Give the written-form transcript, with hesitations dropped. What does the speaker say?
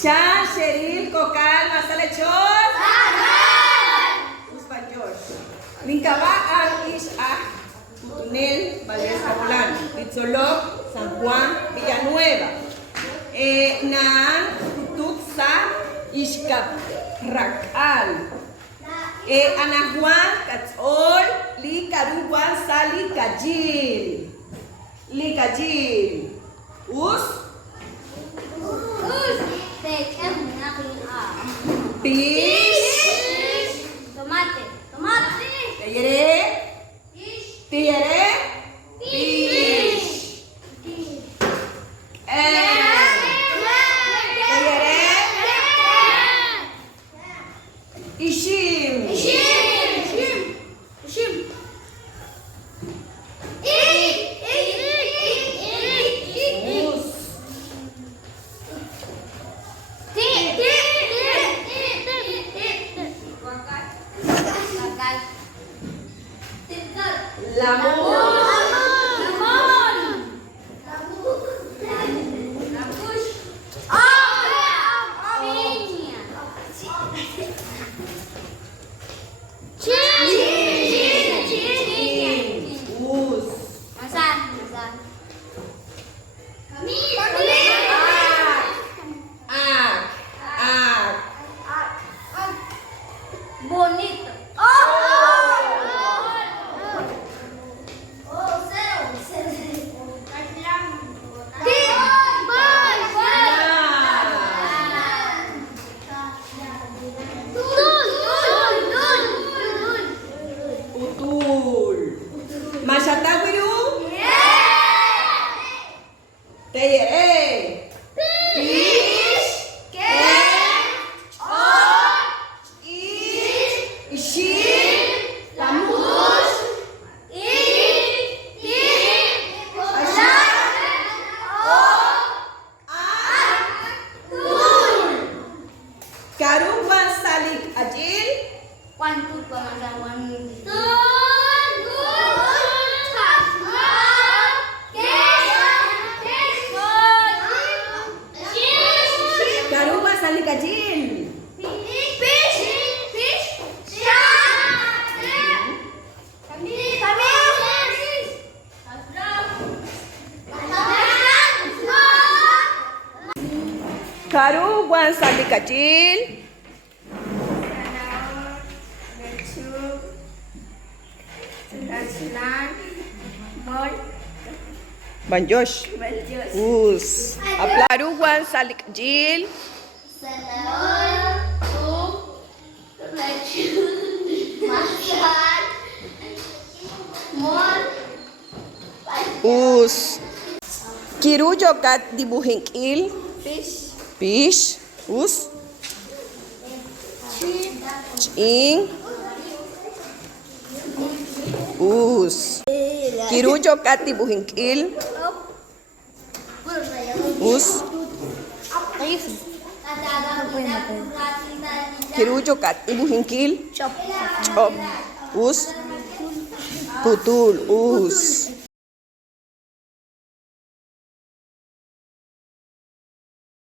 Chan, Cheryl, Kokal, Masalechot. Uspayor. Linkabaan is Tutunel, Valles Abulan. Itzolok, San Juan, Villanueva. Naan, Tututsa, Ixcaprakal. Anahuan, Katzol, Li Karuguan, Sali, Kajil. Li Kajil. Us. Fish. Tomate. Teyere. Teyere. Fish. Teyere. Ishim. Us. Lamon. Us. Bonito. Utul. Masatawiru. Teyere. Fish. Ishim. Karuban Salik Ajil. Karuban Salik Ajil. Karuban Salik Ajil. Banjosh. Us. Karuban Salik Ajil. Us. Kiruyo kat dibuhinkil. Fish. Us. Ching. Us. Kiruyo kat dibuhinkil. Us. Kiruyo kat dibuhinkil. Chop. Us. Putul. Us.